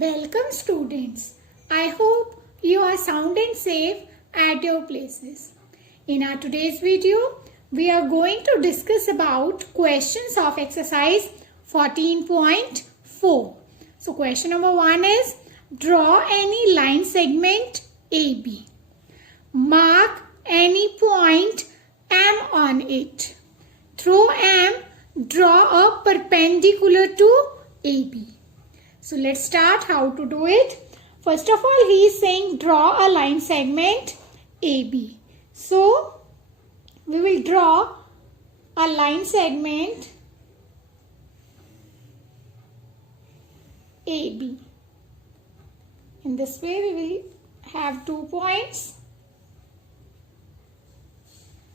Welcome students. I hope you are sound and safe at your places. In our today's video, we are going to discuss about questions of exercise 14.4. So question number 1 is draw any line segment AB. Mark any point M on it. Through M, draw a perpendicular to AB. So let's start how to do it. First of all, he is saying draw a line segment AB. So we will draw a line segment AB. In this way we will have 2 points.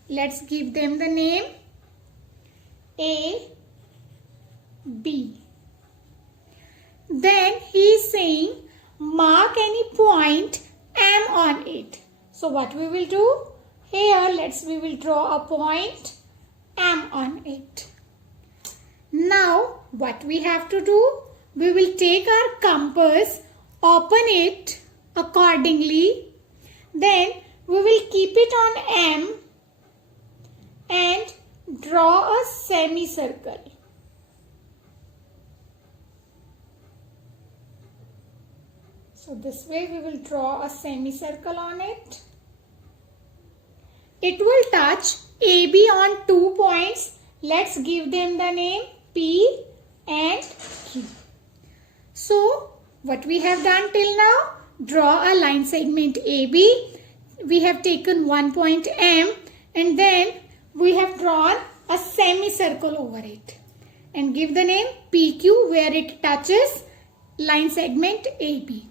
Let's give them the name A, B. Then he is saying mark any point M on it. So what we will do? Here we will draw a point M on it. Now what we have to do? We will take our compass, open it accordingly. Then we will keep it on M and draw a semicircle. So this way we will draw a semicircle on it. It will touch AB on 2 points. Let's give them the name P and Q. So what we have done till now? Draw a line segment AB. We have taken 1 point M and then we have drawn a semicircle over it. And give the name PQ where it touches line segment AB.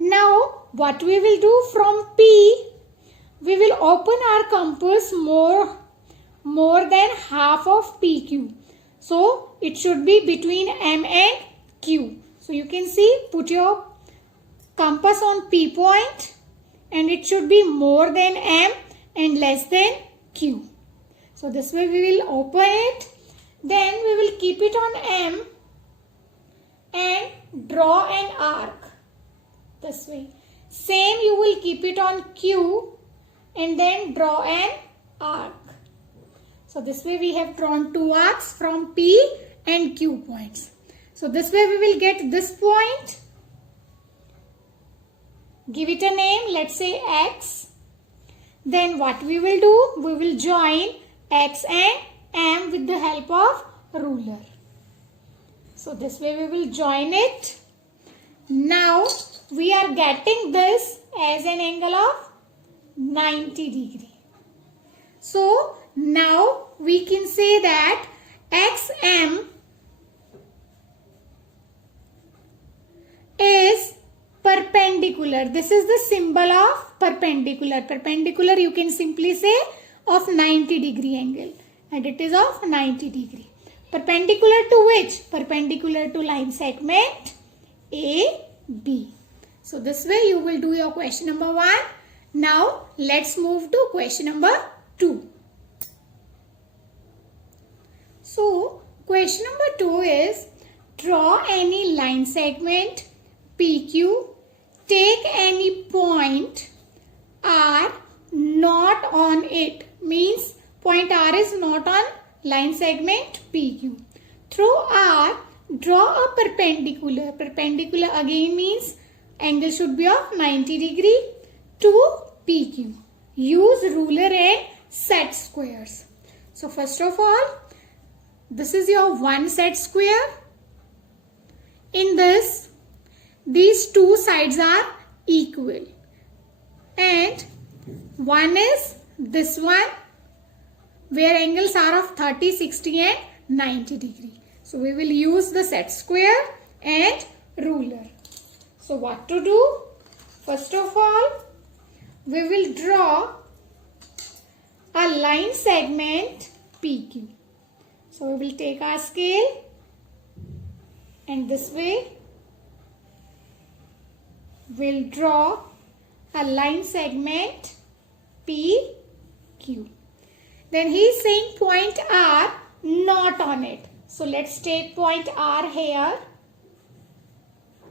Now what we will do from P, we will open our compass more than half of PQ. So it should be between M and Q. So you can see, put your compass on P point and it should be more than M and less than Q. So this way we will open it. Then we will keep it on M and draw an arc. This way. Same you will keep it on Q and then draw an arc. So this way we have drawn 2 arcs from P and Q points. So this way we will get this point. Give it a name. Let's say X. Then what we will do? We will join X and M with the help of ruler. So this way we will join it. Now we are getting this as an angle of 90 degree. So now we can say that XM is perpendicular. This is the symbol of perpendicular. Perpendicular you can simply say of 90 degree angle. And it is of 90 degree. Perpendicular to which? Perpendicular to line segment AB. So this way you will do your question number 1. Now let's move to question number 2. So question number 2 is draw any line segment PQ. Take any point R not on it. Means point R is not on line segment PQ. Through R, draw a perpendicular. Perpendicular again means angle should be of 90 degree to PQ. Use ruler and set squares. So first of all, this is your one set square. In this, these 2 sides are equal. And one is this one where angles are of 30, 60 and 90 degree. So we will use the set square and ruler. So what to do? First of all, we will draw a line segment PQ. So we will take our scale and this way we'll draw a line segment PQ. Then he is saying point R not on it. So let's take point R here.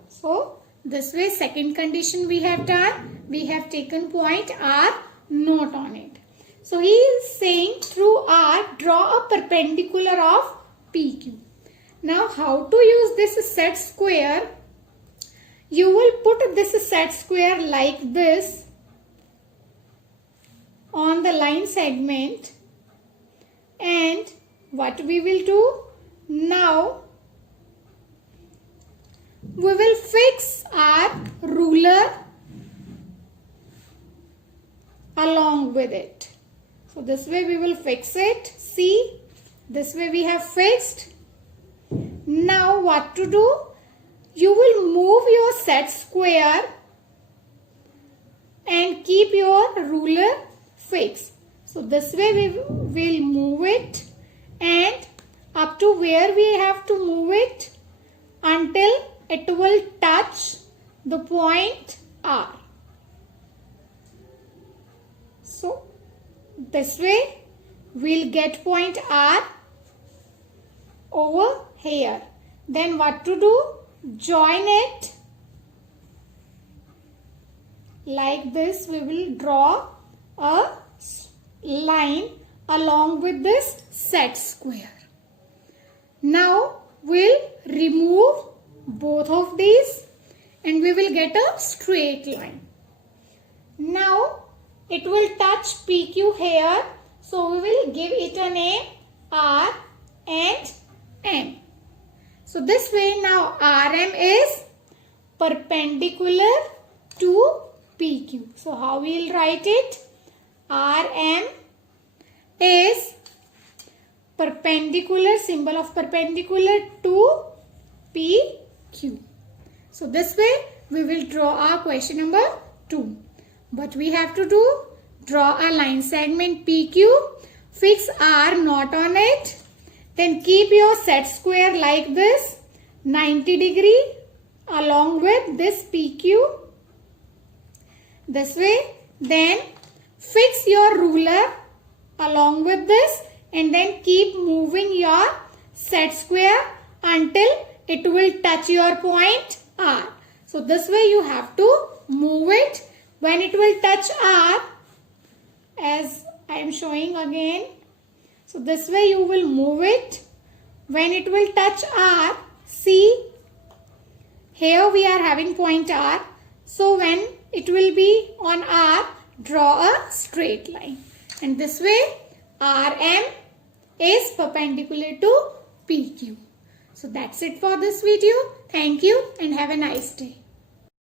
So This way, second condition we have done. We have taken point R, not on it. So he is saying through R, draw a perpendicular of PQ. Now how to use this set square? You will put this set square like this on the line segment, and what we will do now, we will fix our ruler along with it. So this way we will fix it. See, this way we have fixed. Now what to do? You will move your set square and keep your ruler fixed. So this way we will move it, and up to where we have to move it until it will touch the point R. So this way we'll get point R over here. Then what to do? Join it like this. We will draw a line along with this set square. Now we'll remove both of these and we will get a straight line. Now it will touch PQ here, so we will give it a name R and M. So this way now RM is perpendicular to PQ. So how we will write it? RM is perpendicular, symbol of perpendicular to PQ. So this way we will draw our question number 2. What we have to do? Draw a line segment PQ, fix R not on it, then keep your set square like this, 90 degree along with this PQ. This way, then fix your ruler along with this and then keep moving your set square until it will touch your point R. So this way you have to move it. When it will touch R, as I am showing again, so this way you will move it. When it will touch R, see, here we are having point R. So when it will be on R, draw a straight line. And this way RM is perpendicular to PQ. So that's it for this video. Thank you and have a nice day.